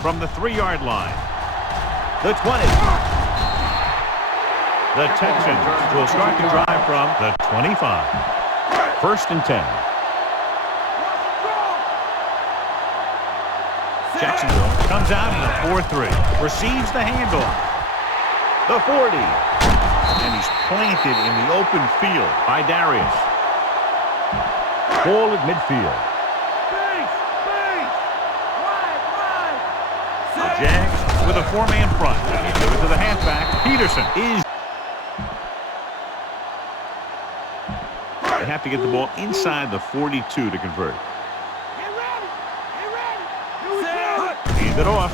from the 3-yard line. The 20. The Texans will start the drive from the 25. 1st and 10. Jacksonville comes out in a 4-3. Receives the handoff. The 40. And he's planted in the open field by Darius. Ball at midfield. The Jags with a 4-man front. He gives it to the halfback. Peterson is... They have to get the ball inside the 42 to convert. Hand it off.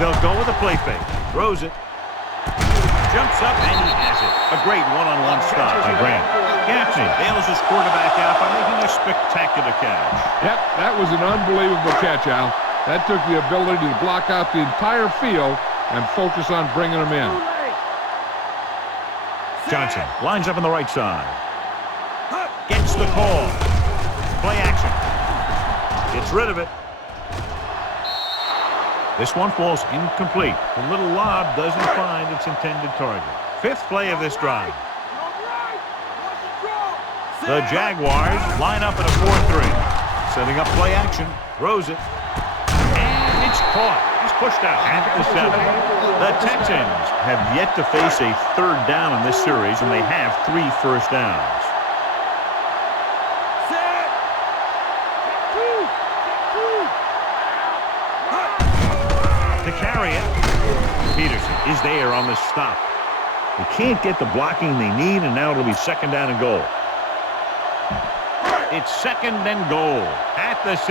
They'll go with a play fake. Throws it. Jumps up and he has it. A great one-on-one stop by Grant. Gaffney bails his quarterback out by making a spectacular catch. Yep, that was an unbelievable catch, Al. That took the ability to block out the entire field and focus on bringing them in. Johnson lines up on the right side. Gets the call. Play action. Gets rid of it. This one falls incomplete. The little lob doesn't find its intended target. 5th play of this drive. The Jaguars line up in a 4-3. Setting up play action. Throws it. And it's caught. He's pushed out at the 7. The Texans have yet to face a 3rd down in this series, and they have 3 first downs. To carry it. Peterson is there on the stop. They can't get the blocking they need, and now it'll be 2nd down and goal. It's 2nd and goal at the 6.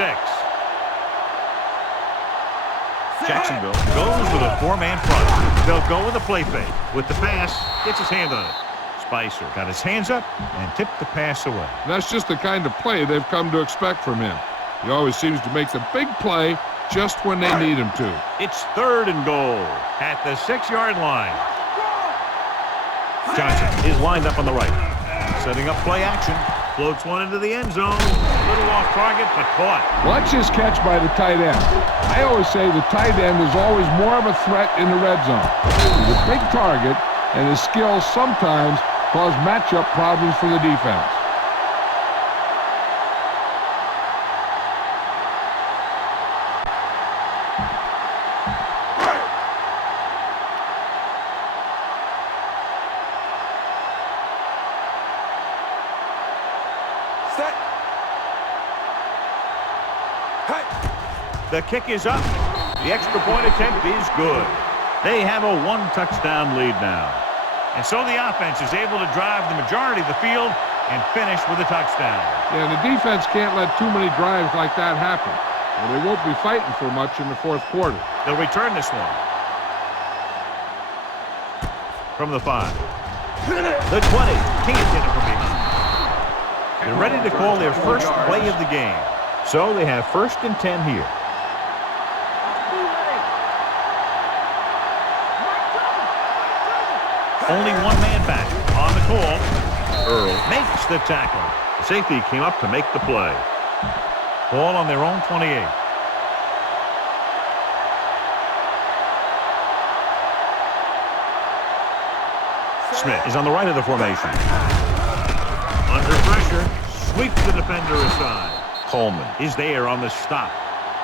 Jacksonville goes with a 4-man front. They'll go with a play fake. With the pass, gets his hand on it. Spicer got his hands up and tipped the pass away. That's just the kind of play they've come to expect from him. He always seems to make the big play just when they need him to. It's 3rd and goal at the 6-yard line. Johnson is lined up on the right. Setting up play action. Floats one into the end zone. Little off target, but caught. Watch his catch by the tight end. I always say the tight end is always more of a threat in the red zone. He's a big target, and his skills sometimes cause matchup problems for the defense. The kick is up. The extra point attempt is good. They have a 1-touchdown lead now. And so the offense is able to drive the majority of the field and finish with a touchdown. Yeah, the defense can't let too many drives like that happen. And they won't be fighting for much in the 4th quarter. They'll return this one. From the 5. The 20. Can't get it from behind. They're ready to call their first play of the game. So they have 1st and 10 here. Only 1 man back on the call. Earl makes the tackle. The safety came up to make the play. Ball on their own 28. Smith is on the right of the formation. Under pressure, sweeps the defender aside. Coleman is there on the stop.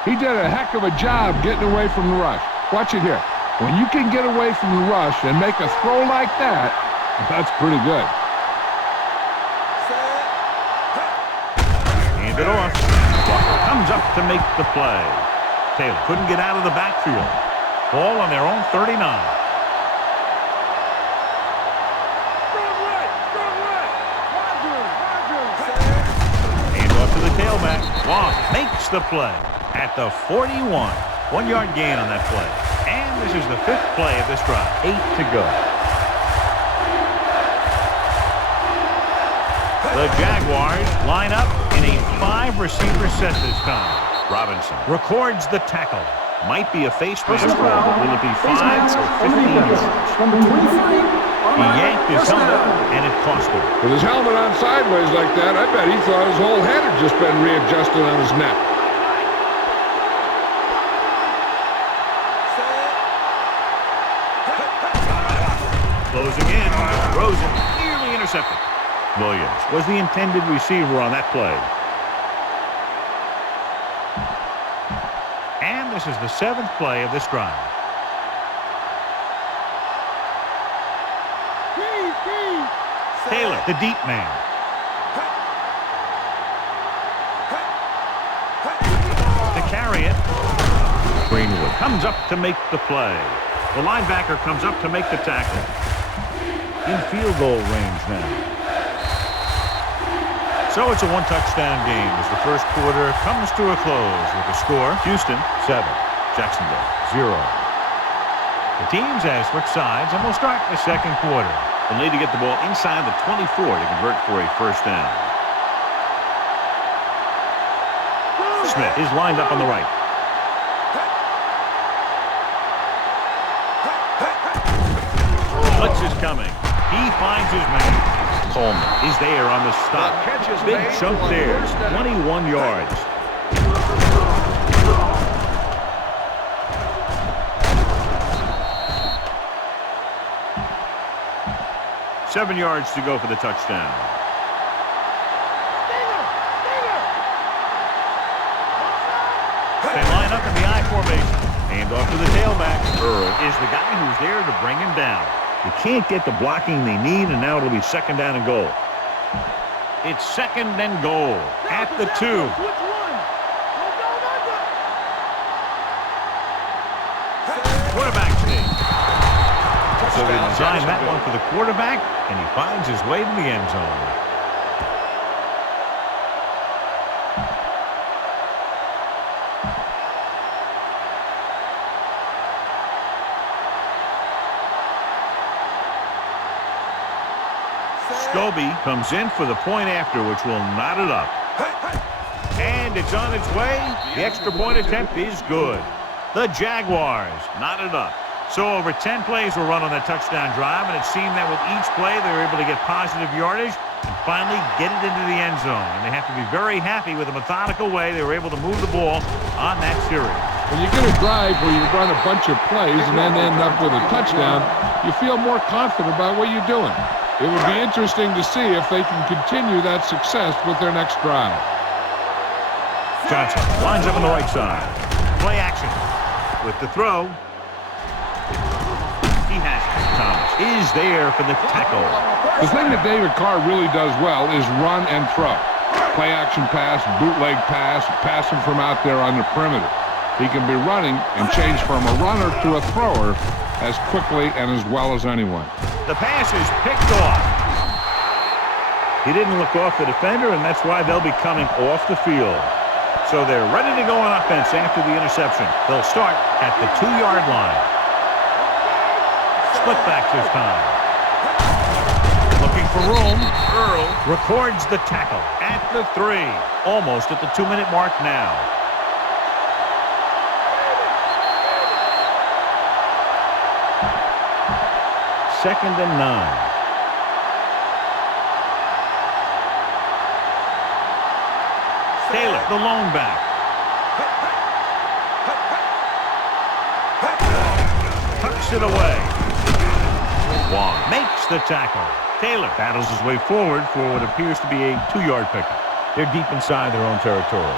He did a heck of a job getting away from the rush. Watch it here. When you can get away from the rush and make a throw like that, that's pretty good. Hand it off. Walker comes up to make the play. Taylor couldn't get out of the backfield. Ball on their own 39. Hand off to the tailback. Long makes the play at the 41. 1-yard gain on that play. And this is the 5th play of this drive. 8 to go. The Jaguars line up in a 5-receiver set this time. Robinson records the tackle. Might be a face mask. Will it be 5 or 15 yards? He yanked his helmet, and it cost him. With his helmet on sideways like that, I bet he thought his whole head had just been readjusted on his neck. Closing in. Throws it. Nearly intercepted. Williams was the intended receiver on that play. And this is the 7th play of this drive. Taylor, the deep man. To carry it. Greenwood comes up to make the play. The linebacker comes up to make the tackle. In field goal range now. So it's a one-touchdown game as the first quarter comes to a close with the score. Houston 7, Jacksonville 0. The teams have switched sides and will start the second quarter. They'll need to get the ball inside the 24 to convert for a first down. Smith is lined up on the right. Blitz is coming. He finds his man. Coleman is there on the stop. Big chunk there. 21 yards. Seven yards to go for the touchdown. They line up in the I formation. Hand off to the tailback. Earl is the guy who's there to bring him down. They can't get the blocking they need, and now it'll be second down and goal. It's second and goal at the 2. Quarterback sneak. So they design that one for the quarterback, and he finds his way to the end zone. Scobie comes in for the point after, which will knot it up. And it's on its way. The extra point attempt is good. The Jaguars knot it up. So over 10 plays were run on that touchdown drive, and it seemed that with each play they were able to get positive yardage and finally get it into the end zone. And they have to be very happy with the methodical way they were able to move the ball on that series. When you get a drive where you run a bunch of plays and then end up with a touchdown, you feel more confident about what you're doing. It would be interesting to see if they can continue that success with their next drive. Johnson lines up on the right side. Play action with the throw. He has it. Thomas is there for the tackle. The thing that David Carr really does well is run and throw. Play action pass, bootleg pass, passing from out there on the perimeter. He can be running and change from a runner to a thrower as quickly and as well as anyone. The pass is picked off. He didn't look off the defender, and that's why they'll be coming off the field. So they're ready to go on offense after the interception. They'll start at the 2-yard line. Split back this time. Looking for room. Earl records the tackle at the 3. Almost at the 2-minute mark now. Second and 9. Taylor, the lone back. Tucks it away. Wong makes the tackle. Taylor battles his way forward for what appears to be a 2-yard pickup. They're deep inside their own territory.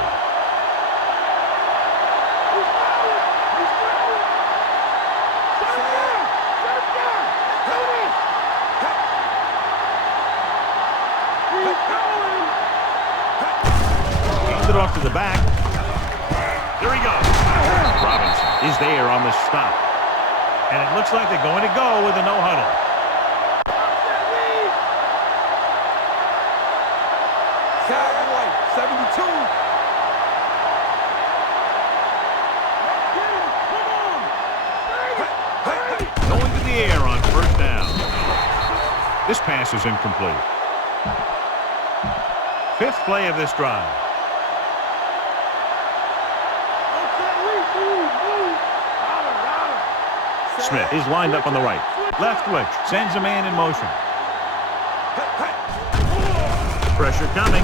Off to the back. There he goes. Robinson is there on the stop. And it looks like they're going to go with a no-huddle. Cowboy, 72. Going to the air on first down. This pass is incomplete. 5th play of this drive. Smith is lined up on the right. Left witch sends a man in motion. Pressure coming.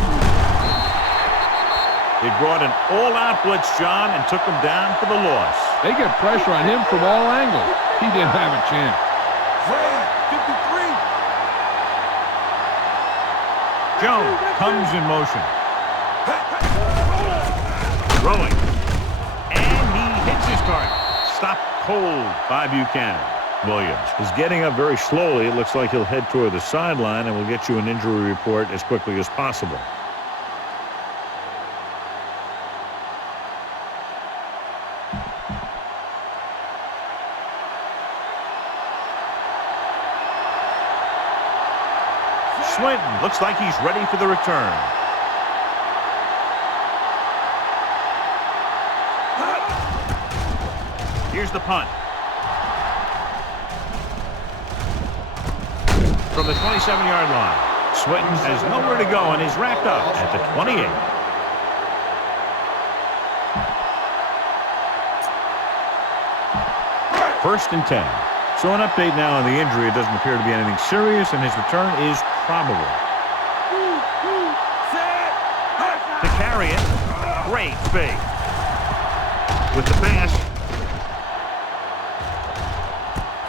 They brought an all-out blitz, John, and took him down for the loss. They get pressure on him from all angles. He didn't have a chance. 53. Jones comes in motion. Throwing. And he hits his target. Stopped cold by Buchanan. Williams is getting up very slowly. It looks like he'll head toward the sideline, and we'll get you an injury report as quickly as possible. Swinton looks like he's ready for the return. Here's the punt. From the 27-yard line. Swinton has nowhere to go and is wrapped up at the 28. First and 10. So an update now on the injury. It doesn't appear to be anything serious, and his return is probable. To carry it. Great fake. With the pass.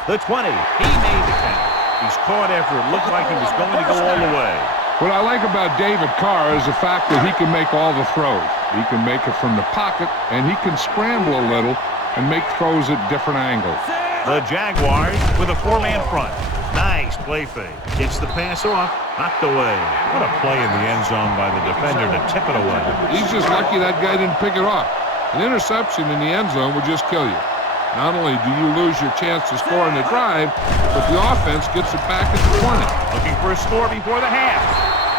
The 20. He made the catch. He's caught after it looked like he was going to go all the way. What I like about David Carr is the fact that he can make all the throws. He can make it from the pocket, and he can scramble a little and make throws at different angles. The Jaguars with a four-man front. Nice play fake. Gets the pass off. Knocked away. What a play in the end zone by the defender to tip it away. He's just lucky that guy didn't pick it off. An interception in the end zone would just kill you. Not only do you lose your chance to score on the drive, but the offense gets it back at the 20. Looking for a score before the half.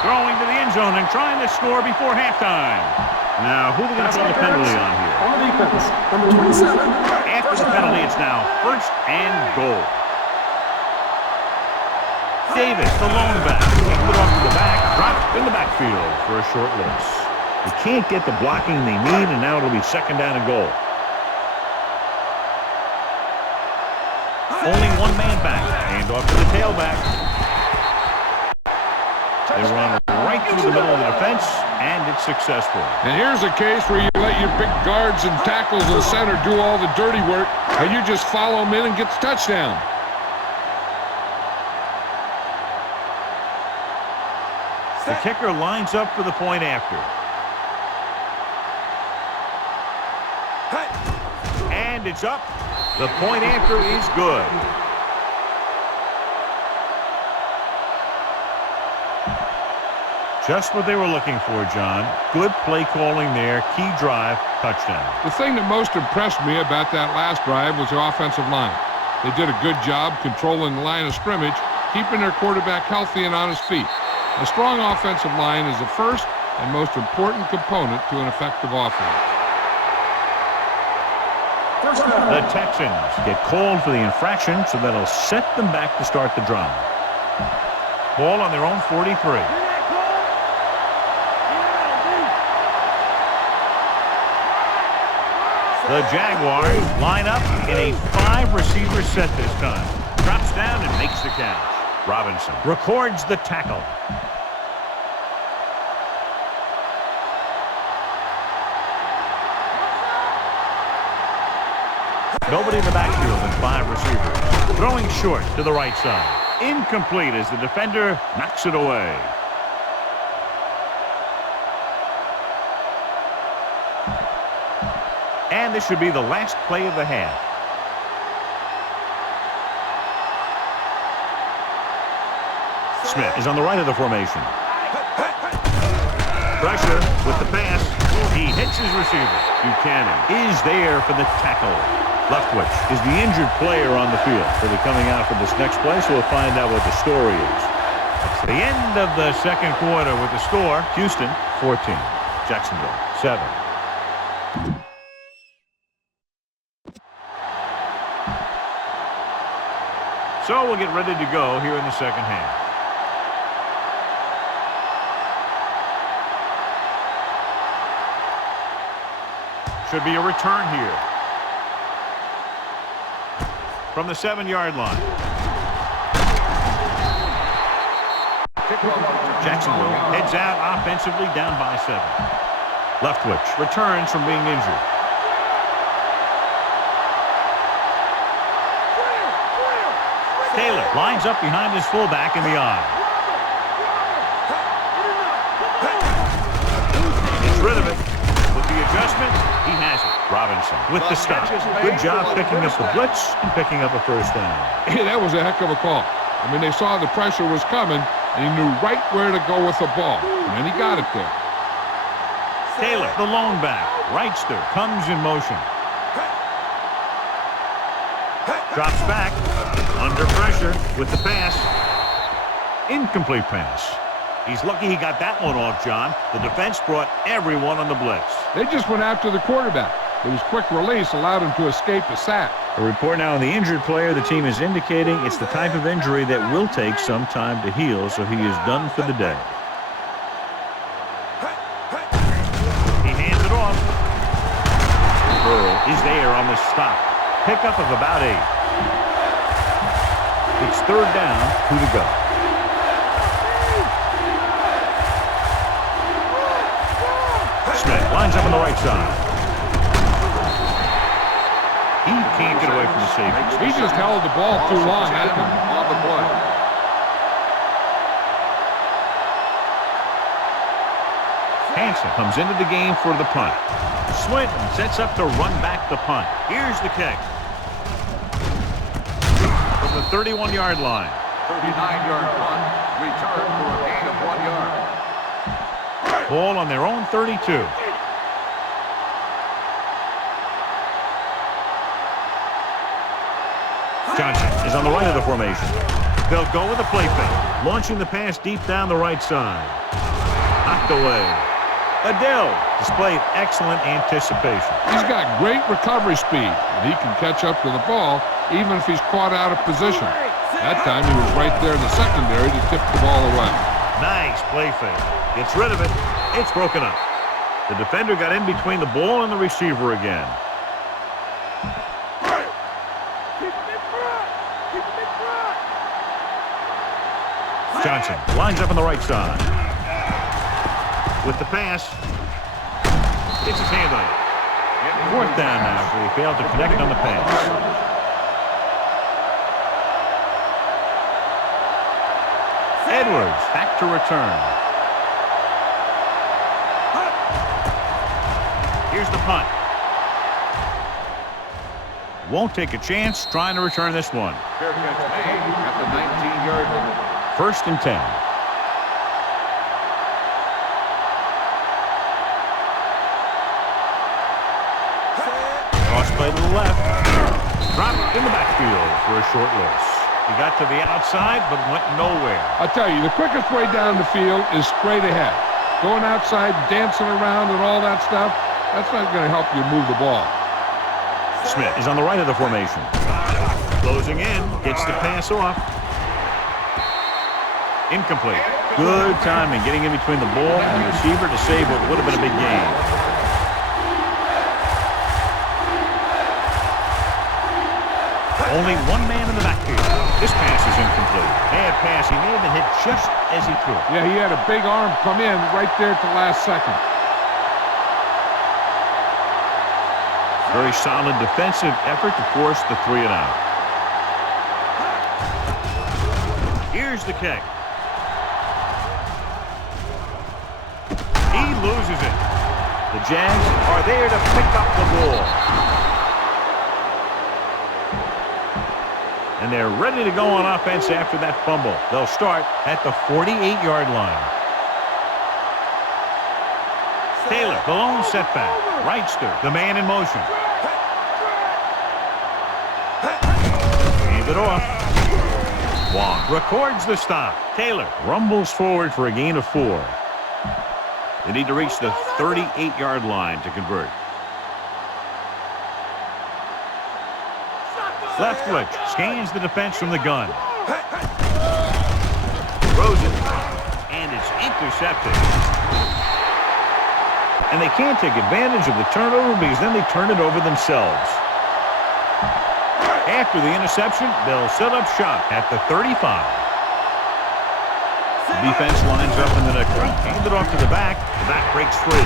Throwing to the end zone and trying to score before halftime. Now, who are they going to call the penalty on here? On the defense, number 27. After the penalty, it's now first and goal. Davis, the lone back, kicked it off to the back, dropped in the backfield for a short loss. They can't get the blocking they need, and now it'll be second down and goal. Only one man back. Hand off to the tailback. They run right through the middle of the defense, and it's successful. And here's a case where you let your big guards and tackles and center do all the dirty work, and you just follow them in and get the touchdown. The kicker lines up for the point after. And it's up. The point after is good. Just what they were looking for, John. Good play calling there. Key drive, touchdown. The thing that most impressed me about that last drive was the offensive line. They did a good job controlling the line of scrimmage, keeping their quarterback healthy and on his feet. A strong offensive line is the first and most important component to an effective offense. The Texans get called for the infraction, so that'll set them back to start the drive. Ball on their own 43. The Jaguars line up in a 5-receiver set this time. Drops down and makes the catch. Robinson records the tackle. Nobody in the backfield and 5 receivers. Throwing short to the right side. Incomplete as the defender knocks it away. And this should be the last play of the half. Smith is on the right of the formation. Pressure with the pass. He hits his receiver. Buchanan is there for the tackle. Leftwich is the injured player on the field. So they're coming out for this next play, so we'll find out what the story is. It's the end of the second quarter with the score. Houston 14. Jacksonville 7. So we'll get ready to go here in the second half. Should be a return here. From the 7-yard line. Jacksonville heads out offensively down by 7. Leftwich returns from being injured. Taylor Lines up behind his fullback in the eye. Gets rid of it. With the adjustment, he has it. Robinson with the stop. Good job picking up the blitz and picking up a first down. Hey, that was a heck of a call. I mean, they saw the pressure was coming, and he knew right where to go with the ball. And then he got it there. Taylor, the lone back. Wrightster comes in motion. Drops back. Under pressure with the pass. Incomplete pass. He's lucky he got that one off, John. The defense brought everyone on the blitz. They just went after the quarterback. It was quick release, allowed him to escape the sack. A report now on the injured player. The team is indicating it's the type of injury that will take some time to heal, so he is done for the day. He hands it off. Burrow is there on the stop. Pickup of about 8. It's third down. Who to go? Smith lines up on the right side. He can't get away from the safety. He just held the ball too long. On the play. Hansen comes into the game for the punt. Swinton sets up to run back the punt. Here's the kick. From the 31-yard line. 39-yard punt. Return for a gain of 1 yard. Ball on their own 32. Johnson is on the right of the formation. They'll go with a play fake. Launching the pass deep down the right side. Knocked away. Adele displayed excellent anticipation. He's got great recovery speed, and he can catch up to the ball even if he's caught out of position. That time he was right there in the secondary to tip the ball away. Nice play fake. Gets rid of it. It's broken up. The defender got in between the ball and the receiver again. Johnson lines up on the right side. With the pass. Gets his hand on it. Fourth down now, so he failed to connect on the pass. Edwards back to return. Here's the punt. Won't take a chance trying to return this one. Fair catch made at the 19-yard line. First and 10. Cross play to the left. Dropped in the backfield for a short loss. He got to the outside, but went nowhere. I'll tell you, the quickest way down the field is straight ahead. Going outside, dancing around and all that stuff, that's not going to help you move the ball. Smith is on the right of the formation. Closing in, gets the pass off. Incomplete. Good timing getting in between the ball and the receiver to save what would have been a big gain. Only one man in the backfield. This pass is incomplete. Bad pass. He may have been hit just as he could. Yeah, he had a big arm come in right there at the last second. Very solid defensive effort to force the 3 and out. Here's the kick. He loses it. The Jags are there to pick up the ball. And they're ready to go on offense after that fumble. They'll start at the 48-yard line. Taylor, the lone setback. Wrightster, the man in motion. Hand it off. Wong records the stop. Taylor rumbles forward for a gain of 4. They need to reach the 38-yard line to convert. Left glitch scans the defense from the gun. Throws it, and it's intercepted. And they can't take advantage of the turnover because then they turn it over themselves. After the interception, they'll set up shop at the 35. The defense lines up in the nickel. Hand it off to the back. The back breaks free.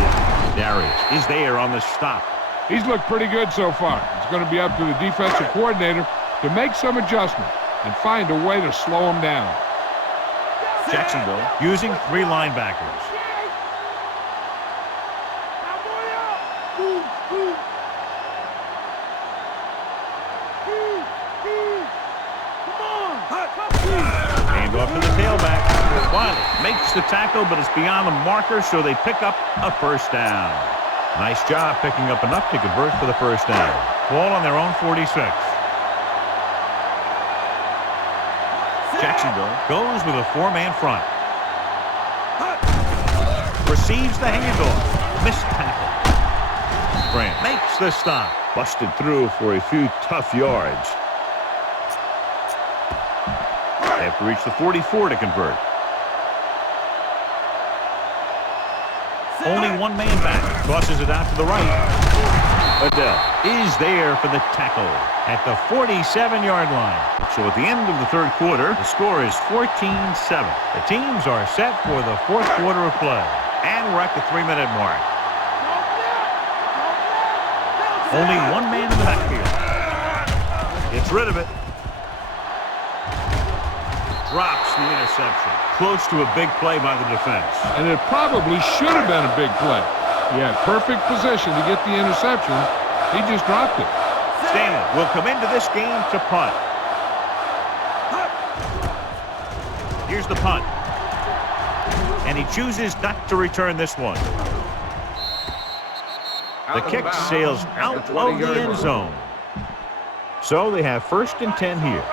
Darius is there on the stop. He's looked pretty good so far. It's going to be up to the defensive coordinator to make some adjustments. and find a way to slow him down. Jacksonville using 3 linebackers. Handoff to the tailback. Wiley makes the tackle, but it's beyond the marker, so they pick up a first down. Nice job picking up enough to convert for the first down. Ball on their own 46. Jacksonville goes with a 4-man front. Receives the handoff. Missed tackle. Grant makes the stop. Busted through for a few tough yards. They have to reach the 44 to convert. Only 1 man back. Tosses it out to the right. Adele is there for the tackle at the 47-yard line. So at the end of the third quarter, the score is 14-7. The teams are set for the fourth quarter of play. And we're at the 3-minute mark. Only 1 man in the backfield. Gets rid of it. Drops the interception. Close to a big play by the defense. And it probably should have been a big play. He had perfect position to get the interception. He just dropped it. Stanley will come into this game to punt. Here's the punt. And he chooses not to return this one. The kick sails out of the end zone. So they have 1st and 10 here.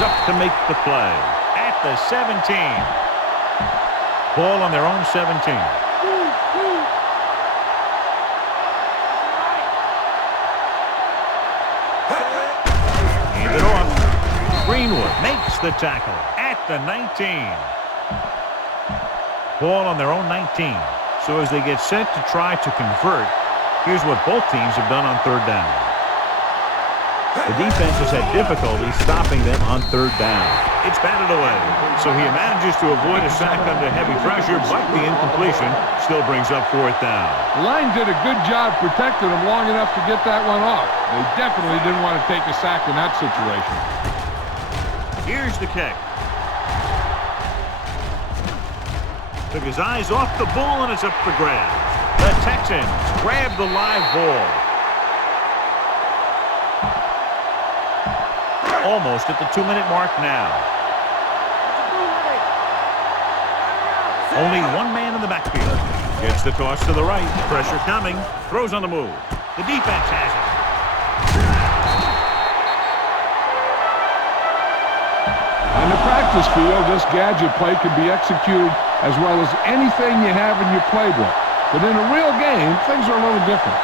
Up to make the play at the 17. Ball on their own 17. Hand it off. Greenwood makes the tackle at the 19. Ball on their own 19. So as they get set to try to convert, here's what both teams have done on 3rd down. The defense has had difficulty stopping them on 3rd down. It's batted away, so he manages to avoid a sack under heavy pressure, but the incompletion still brings up 4th down. The line did a good job protecting him long enough to get that one off. They definitely didn't want to take a sack in that situation. Here's the kick. Took his eyes off the ball, and it's up for grabs. The Texans grab the live ball. Almost at the 2-minute mark now. Only 1 man in the backfield. Gets the toss to the right. Pressure coming. Throws on the move. The defense has it. On the practice field, this gadget play can be executed as well as anything you have in your playbook. But in a real game, things are a little different.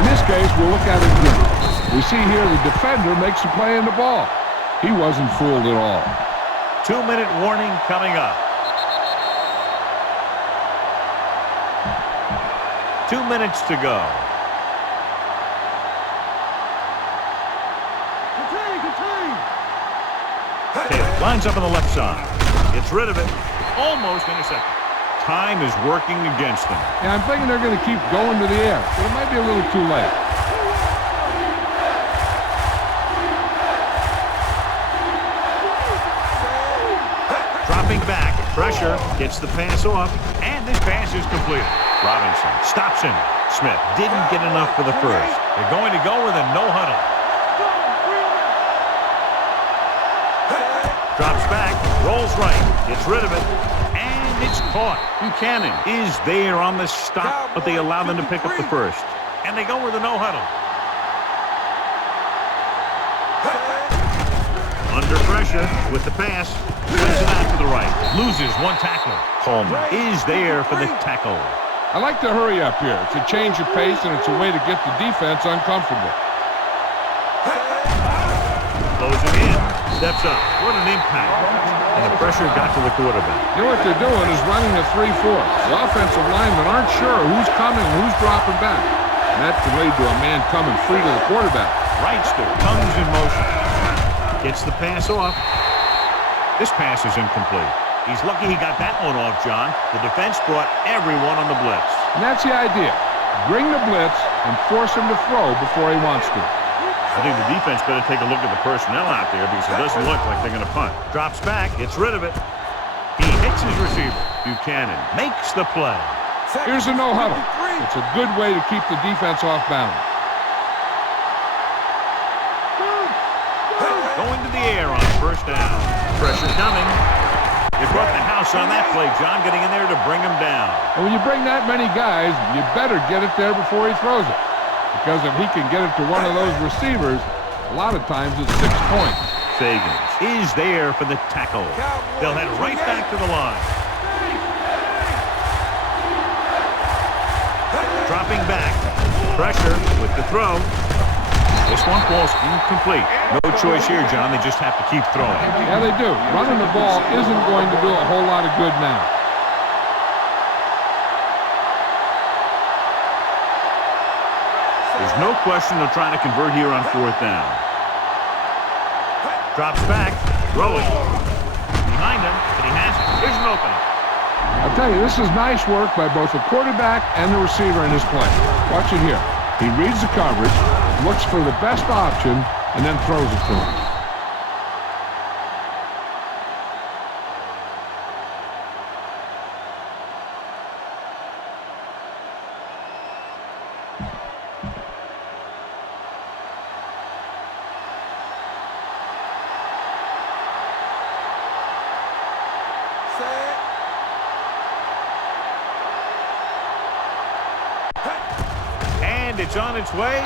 In this case, we'll look at it again. We see here the defender makes a play in the ball. He wasn't fooled at all. 2-minute warning coming up. 2 minutes to go. Taylor lines up on the left side. Gets rid of it. Almost intercepted. Time is working against them. Yeah, I'm thinking they're going to keep going to the air, but it might be a little too late. Dropping back, pressure, gets the pass off, and this pass is completed. Robinson stops him. Smith didn't get enough for the first. They're going to go with a no huddle. Drops back, rolls right, gets rid of it, and it's caught. Buchanan is there on the stop, but they allow them to pick up the first. And they go with a no huddle. Under pressure with the pass. Sends it out to the right. Loses 1 tackler. Coleman is there for the tackle. I like to hurry up here. It's a change of pace, and it's a way to get the defense uncomfortable. Closing in. Steps up. What an impact. And the pressure got to the quarterback. You know what they're doing is running a 3-4. The offensive linemen aren't sure who's coming and who's dropping back. And that can lead to a man coming free to the quarterback. Wrightster comes in motion. Gets the pass off. This pass is incomplete. He's lucky he got that one off, John. The defense brought everyone on the blitz. And that's the idea. Bring the blitz and force him to throw before he wants to. I think the defense better take a look at the personnel out there because it doesn't look like they're going to punt. Drops back, gets rid of it. He hits his receiver. Buchanan makes the play. Here's a no-huddle. It's a good way to keep the defense off balance. Going to the air on first down. Pressure coming. They brought the house on that play, John, getting in there to bring him down. And when you bring that many guys, you better get it there before he throws it. Because if he can get it to one of those receivers, a lot of times it's 6 points. Fagans is there for the tackle. They'll head right back to the line. Dropping back. Pressure with the throw. This one falls incomplete. No choice here, John. They just have to keep throwing. Yeah, they do. Running the ball isn't going to do a whole lot of good now. There's no question they're trying to convert here on fourth down. Drops back. Throwing. Behind him, but he has it. Here's an opening. I'll tell you, this is nice work by both the quarterback and the receiver in this play. Watch it here. He reads the coverage, looks for the best option, and then throws it to him. It's on its way.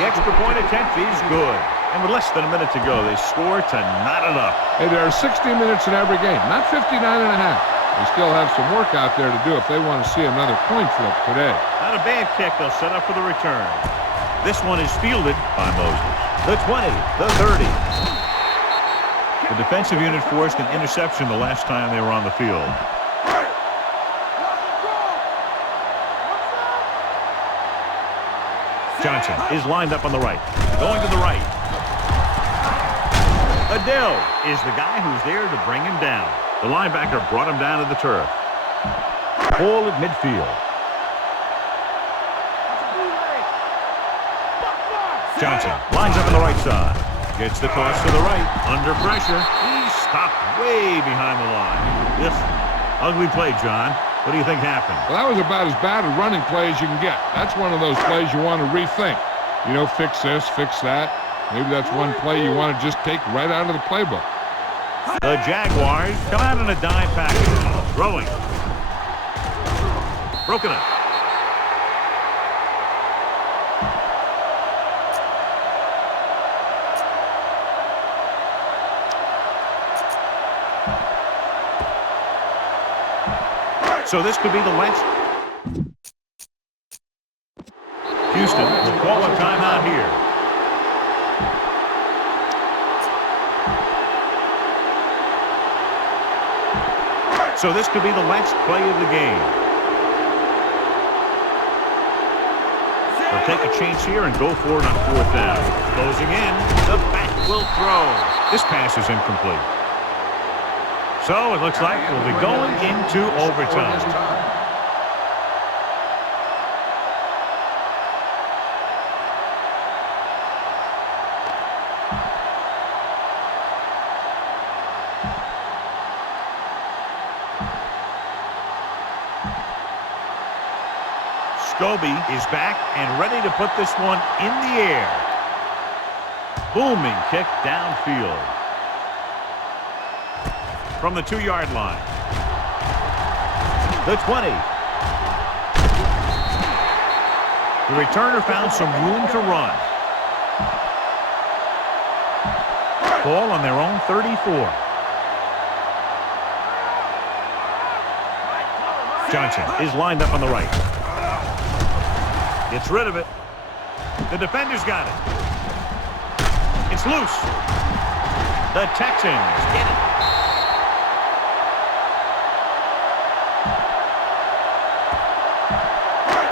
The extra point attempt is good. And with less than a minute to go, they score to knot it up. Hey, there are 60 minutes in every game, not 59 and a half. They still have some work out there to do if they want to see another point flip today. Not a bad kick. They'll set up for the return. This one is fielded by Moses. The 20, the 30. The defensive unit forced an interception the last time they were on the field. Johnson is lined up on the right. Going to the right. Adele is the guy who's there to bring him down. The linebacker brought him down to the turf. Ball at midfield. Johnson lines up on the right side. Gets the toss to the right. Under pressure. He's stopped way behind the line. This ugly play, John. What do you think happened? Well, that was about as bad a running play as you can get. That's one of those plays you want to rethink. You know, fix this, fix that. Maybe that's one play you want to just take right out of the playbook. The Jaguars come out in a dime package. Throwing. Broken up. So this could be the last. Houston will call a timeout here. So this could be the last play of the game. They'll take a chance here and go for it on fourth down. Closing in. The back will throw. This pass is incomplete. So it looks like we'll be going into overtime. Scobie is back and ready to put this one in the air. Booming kick downfield. From the 2-yard line. The 20. The returner found some room to run. Ball on their own 34. Johnson is lined up on the right. Gets rid of it. The defender's got it. It's loose. The Texans get it.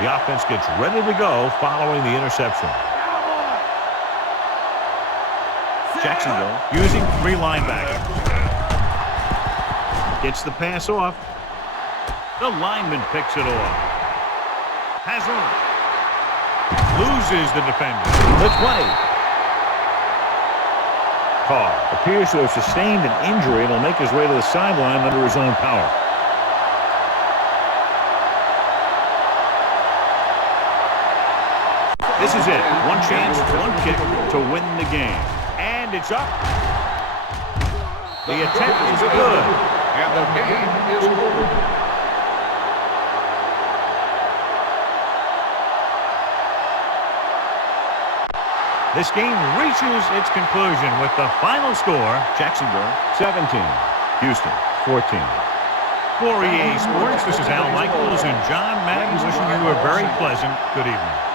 The offense gets ready to go following the interception. Jacksonville using 3 linebackers. Gets the pass off. The lineman picks it off. Has room. Loses the defender. The 20. Carr appears to have sustained an injury and will make his way to the sideline under his own power. This is it. One chance, one kick to win the game. And it's up. The attempt is good. And the game is over. This game reaches its conclusion with the final score, Jacksonville 17, Houston 14. For EA Sports, this is Al Michaels and John Madden wishing you a very pleasant good evening.